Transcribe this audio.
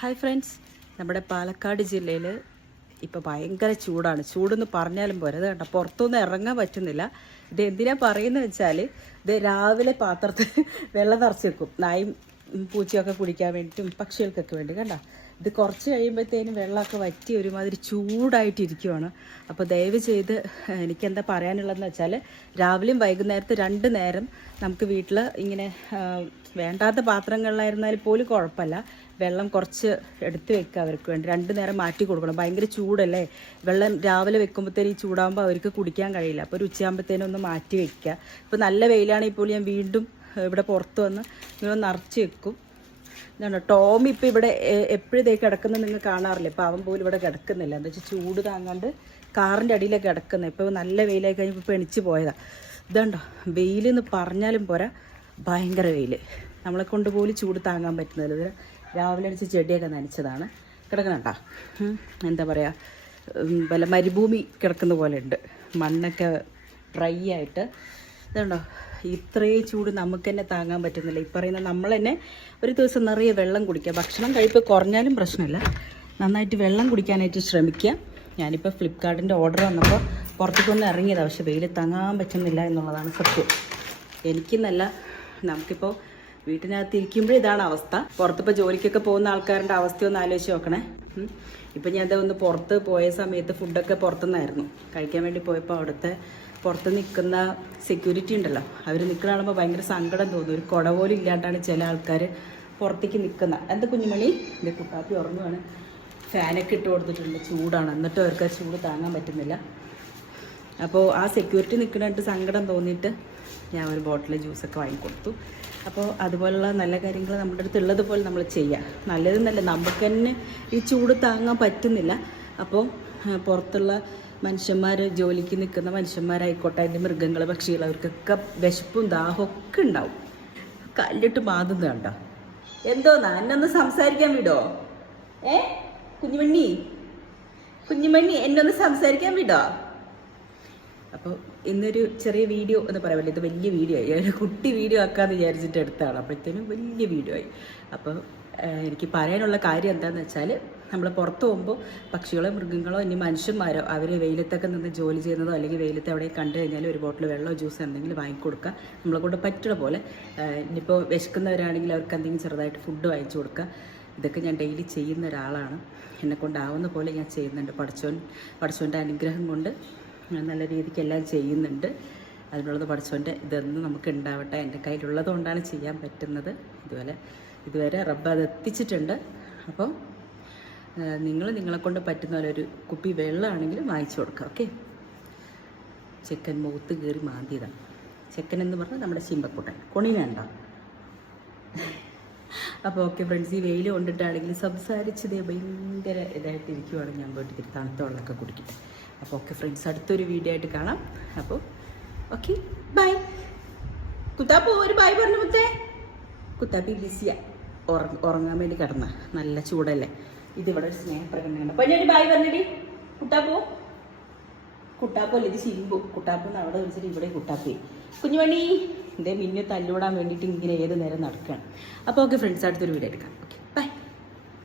Hi friends, നമ്മുടെ പാലക്കാട് ജില്ലയിൽ ഇപ്പോൾ ഭയങ്കര ചൂടാണ്. ചൂടെന്ന് പറഞ്ഞാലും പോരാ. അത് കണ്ട പുറത്തൊന്നും ഇറങ്ങാൻ പറ്റുന്നില്ല. ഇത് എന്തിനാ പറയുന്നത് വെച്ചാൽ, ഇത് രാവിലെ പാത്രത്തിൽ വെള്ളം നിറച്ച് വെക്കും, നായും പൂച്ചയൊക്കെ കുടിക്കാൻ വേണ്ടിയിട്ടും പക്ഷികൾക്കൊക്കെ വേണ്ടി. കണ്ട ഇത് കുറച്ച് കഴിയുമ്പോഴത്തേനും വെള്ളമൊക്കെ വറ്റി ഒരുമാതിരി ചൂടായിട്ടിരിക്കുവാണ്. അപ്പോൾ ദയവ് ചെയ്ത് എനിക്കെന്താ പറയാനുള്ളതെന്ന് വെച്ചാൽ, രാവിലെയും വൈകുന്നേരത്ത് 2 നേരം നമുക്ക് വീട്ടിൽ ഇങ്ങനെ വേണ്ടാത്ത പാത്രങ്ങളിലായിരുന്നാലും പോലും കുഴപ്പമില്ല, വെള്ളം കുറച്ച് എടുത്ത് വെക്കുക അവർക്ക് വേണ്ടി. 2 നേരം മാറ്റി കൊടുക്കണം. ഭയങ്കര ചൂടല്ലേ, വെള്ളം രാവിലെ വെക്കുമ്പോഴത്തേനും ഈ ചൂടാകുമ്പോൾ അവർക്ക് കുടിക്കാൻ കഴിയില്ല. അപ്പോൾ ഒരു ഉച്ചയാകുമ്പോഴത്തേനും ഒന്ന് മാറ്റി വെക്കുക. ഇപ്പോൾ നല്ല വെയിലാണെങ്കിൽ പോലും ഞാൻ വീണ്ടും ഇവിടെ പുറത്ത് വന്ന് ഇങ്ങനെ നിറച്ച് വെക്കും. ഇതാണ് ടോം. ഇപ്പോൾ ഇവിടെ എപ്പോഴും ഇതേ കിടക്കുന്നത് നിങ്ങൾ കാണാറില്ല. ഇപ്പോൾ അവൻ പോലും ഇവിടെ കിടക്കുന്നില്ല. എന്താ വെച്ചാൽ ചൂട് താങ്ങാണ്ട് കാറിൻ്റെ അടിയിലൊക്കെ കിടക്കുന്നത്. ഇപ്പോൾ നല്ല വെയിലായി കഴിഞ്ഞപ്പോൾ ഇപ്പോൾ എണിച്ച് പോയതാണ്. ഇതാണ്ടോ വെയിലെന്ന് പറഞ്ഞാലും പോരാ, ഭയങ്കര വെയിൽ. നമ്മളെ കൊണ്ട് പോലും ചൂട് താങ്ങാൻ പറ്റുന്നില്ല. ഇത് രാവിലെ അടിച്ച് ചെടിയൊക്കെ നനച്ചതാണ്. കിടക്കണണ്ട, എന്താ പറയുക, വല്ല മരുഭൂമി കിടക്കുന്ന പോലെ ഉണ്ട്, മണ്ണൊക്കെ ഡ്രൈ ആയിട്ട്. ഇതുണ്ടോ, ഇത്രയും ചൂട് നമുക്ക് തന്നെ താങ്ങാൻ പറ്റുന്നില്ല. ഈ പറയുന്ന നമ്മൾ തന്നെ ഒരു ദിവസം നിറയെ വെള്ളം കുടിക്കുക. ഭക്ഷണം കഴിപ്പ് കുറഞ്ഞാലും പ്രശ്നമില്ല, നന്നായിട്ട് വെള്ളം കുടിക്കാനായിട്ട് ശ്രമിക്കുക. ഞാനിപ്പോൾ ഫ്ലിപ്കാർട്ടിൻ്റെ ഓർഡർ വന്നപ്പോൾ പുറത്തേക്കൊന്ന് ഇറങ്ങിയതാണ്. പക്ഷേ വെയിൽ താങ്ങാൻ പറ്റുന്നില്ല എന്നുള്ളതാണ് സത്യം. എനിക്കെന്നല്ല, നമുക്കിപ്പോൾ വീട്ടിനകത്ത് ഇരിക്കുമ്പോൾ ഇതാണ് അവസ്ഥ. പുറത്തിപ്പോൾ ജോലിക്കൊക്കെ പോകുന്ന ആൾക്കാരുടെ അവസ്ഥയൊന്ന് ആലോചിച്ച് നോക്കണേ. ഇപ്പം ഞാൻ ഒന്ന് പുറത്ത് പോയ സമയത്ത് ഫുഡൊക്കെ പുറത്തുനിന്നായിരുന്നു കഴിക്കാൻ വേണ്ടി പോയപ്പോൾ, അവിടുത്തെ പുറത്ത് നിൽക്കുന്ന സെക്യൂരിറ്റി ഉണ്ടല്ലോ, അവർ നിൽക്കുന്ന കാണുമ്പോൾ ഭയങ്കര സങ്കടം തോന്നും. ഒരു കുട പോലും ഇല്ലാണ്ടാണ് ചില ആൾക്കാർ പുറത്തേക്ക് നിൽക്കുന്ന. എന്താ കുഞ്ഞുമണി, എൻ്റെ കുട്ടാപ്പി ഉറങ്ങുവാണ്. ഫാനൊക്കെ ഇട്ട് കൊടുത്തിട്ടുണ്ട്, ചൂടാണ്. എന്നിട്ടും അവർക്ക് ആ ചൂട് താങ്ങാൻ പറ്റുന്നില്ല. അപ്പോൾ ആ സെക്യൂരിറ്റി നിൽക്കണായിട്ട് സങ്കടം തോന്നിയിട്ട് ഞാൻ ഒരു ബോട്ടിൽ ജ്യൂസൊക്കെ വാങ്ങിക്കൊടുത്തു. അപ്പോൾ അതുപോലുള്ള നല്ല കാര്യങ്ങൾ നമ്മുടെ അടുത്ത് ഉള്ളതുപോലെ നമ്മൾ ചെയ്യുക. നല്ലതെന്നല്ല, നമുക്ക് തന്നെ ഈ ചൂട് താങ്ങാൻ പറ്റുന്നില്ല. അപ്പോൾ പുറത്തുള്ള മനുഷ്യന്മാർ, ജോലിക്ക് നിൽക്കുന്ന മനുഷ്യന്മാരായിക്കോട്ടെ, അതിൻ്റെ മൃഗങ്ങൾ, പക്ഷികൾ, അവർക്കൊക്കെ വിശപ്പും ദാഹമൊക്കെ ഉണ്ടാവും. കല്ലിട്ട് മാതുന്നത് കണ്ടോ. എന്തോന്നാ, എന്നൊന്ന് സംസാരിക്കാൻ വിടോ? കുഞ്ഞുമണി എന്നൊന്ന് സംസാരിക്കാൻ വിടോ? അപ്പോൾ ഇന്നൊരു ചെറിയ വീഡിയോ എന്ന് പറയാമല്ലോ, ഇത് വലിയ വീഡിയോ ആയി. ഒരു കുട്ടി വീഡിയോ ആക്കാമെന്ന് വിചാരിച്ചിട്ട് എടുത്താണ്, അപ്പോഴത്തേനും വലിയ വീഡിയോ ആയി. അപ്പോൾ എനിക്ക് പറയാനുള്ള കാര്യം എന്താണെന്ന് വെച്ചാൽ, നമ്മൾ പുറത്ത് പോകുമ്പോൾ പക്ഷികളോ മൃഗങ്ങളോ ഇനി മനുഷ്യന്മാരോ അവർ വെയിലത്തൊക്കെ നിന്ന് ജോലി ചെയ്യുന്നതോ അല്ലെങ്കിൽ വെയിലത്ത് എവിടെ കണ്ടു കഴിഞ്ഞാൽ ഒരു ബോട്ടിൽ വെള്ളമോ ജ്യൂസോ എന്തെങ്കിലും വാങ്ങിക്കൊടുക്കുക. നമ്മളെ കൊണ്ട് പറ്റുന്ന പോലെ. ഇനിയിപ്പോൾ വിശക്കുന്നവരാണെങ്കിൽ അവർക്ക് എന്തെങ്കിലും ചെറുതായിട്ട് ഫുഡ് വാങ്ങിച്ചു കൊടുക്കുക. ഇതൊക്കെ ഞാൻ ഡെയിലി ചെയ്യുന്ന ഒരാളാണ്. എന്നെക്കൊണ്ടാവുന്ന പോലെ ഞാൻ ചെയ്യുന്നുണ്ട്. പഠിച്ചവൻ്റെ അനുഗ്രഹം കൊണ്ട് നല്ല രീതിക്ക് എല്ലാം ചെയ്യുന്നുണ്ട്. അതിനുള്ളത് പഠിച്ചവൻ്റെ ഇതൊന്നും നമുക്ക് ഉണ്ടാവട്ടെ. എൻ്റെ കയ്യിലുള്ളത് കൊണ്ടാണ് ചെയ്യാൻ പറ്റുന്നത്. ഇതുവരെ റബ്ബ് അത് എത്തിച്ചിട്ടുണ്ട്. അപ്പോൾ നിങ്ങളെ കൊണ്ട് പറ്റുന്ന പോലെ ഒരു കുപ്പി വെള്ളമാണെങ്കിലും വാങ്ങിച്ചു കൊടുക്കുക. ഓക്കെ. ചെക്കൻ മുഖത്ത് കയറി മാന്തിയതാണ്. ചെക്കൻ എന്ന് പറഞ്ഞാൽ നമ്മുടെ ചിമ്പക്കുട്ടൻ, കൊണിനുണ്ടോ? അപ്പോൾ ഓക്കെ ഫ്രണ്ട്സ്, ഈ വെയിൽ കൊണ്ടിട്ടാണെങ്കിലും സംസാരിച്ചതേ ഭയങ്കര ഇതായിട്ട് ഇരിക്കുവാണെങ്കിൽ ഞാൻ പോയിട്ട് തണുത്ത വെള്ളമൊക്കെ കുടിക്കട്ടെ. അപ്പോൾ ഓക്കെ ഫ്രണ്ട്സ്, അടുത്തൊരു വീഡിയോ ആയിട്ട് കാണാം. അപ്പോൾ ഓക്കെ, ബൈ. കുത്താപ്പോ ഒരു ബൈ പറഞ്ഞു മുത്തേ. കുത്താപ്പി ബിസിയ, ഉറങ്ങാൻ വേണ്ടി കിടന്ന, നല്ല ചൂടല്ലേ. ഇതിവിടെ ഒരു സ്നേഹപ്രകടനം. അപ്പോൾ ഞാൻ ബൈ പറഞ്ഞടി. കുട്ടാപ്പോ അല്ലേ ഇത് ശിമ്പു. കുട്ടാപ്പെന്ന് അവിടെ വിളിച്ചിട്ട് ഇവിടെ കുട്ടാപ്പി. കുഞ്ഞുമണി ഇതേ മിന്നു തല്ലൂടാൻ വേണ്ടിയിട്ട് ഇങ്ങനെ ഏത് നേരം നടക്കുകയാണ്. അപ്പോൾ ഓക്കെ ഫ്രണ്ട്സ്, അടുത്തൊരു വീഡിയോ എടുക്കാം.